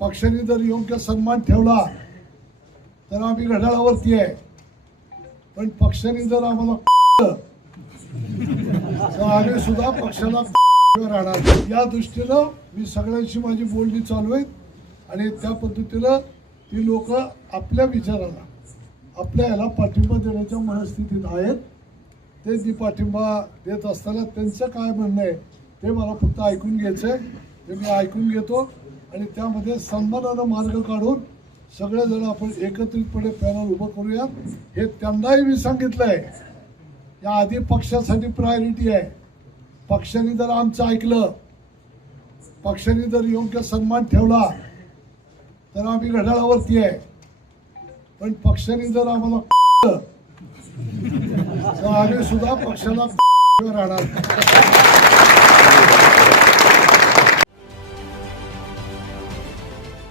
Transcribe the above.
पक्षाने जर योग्य सन्मान ठेवला तर आम्ही घड्याळावरती आहे. पण पक्षाने जर आम्हाला तर आम्ही सुद्धा पक्षाला राहणार. या दृष्टीनं मी सगळ्यांशी माझी बोलणी चालू आहे आणि त्या पद्धतीनं ती लोक आपल्या विचाराला आपल्या ह्याला पाठिंबा देण्याच्या मनस्थितीत आहेत. ते जी पाठिंबा देत असताना त्यांचं काय म्हणणं आहे ते मला फक्त ऐकून घ्यायचं आहे. ते मी ऐकून घेतो. आणि त्यामध्ये सन्मानानं मार्ग काढून सगळेजण आपण एकत्रितपणे पॅनल उभं करूया हे त्यांनाही मी सांगितलं आहे. या आधी पक्षासाठी प्रायोरिटी आहे. पक्षाने जर आमचं ऐकलं पक्षाने जर योग्य सन्मान ठेवला तर आम्ही घड्याळावरती आहे. पण पक्षाने जर आम्हाला तर आम्ही सुद्धा पक्षाला राहणार.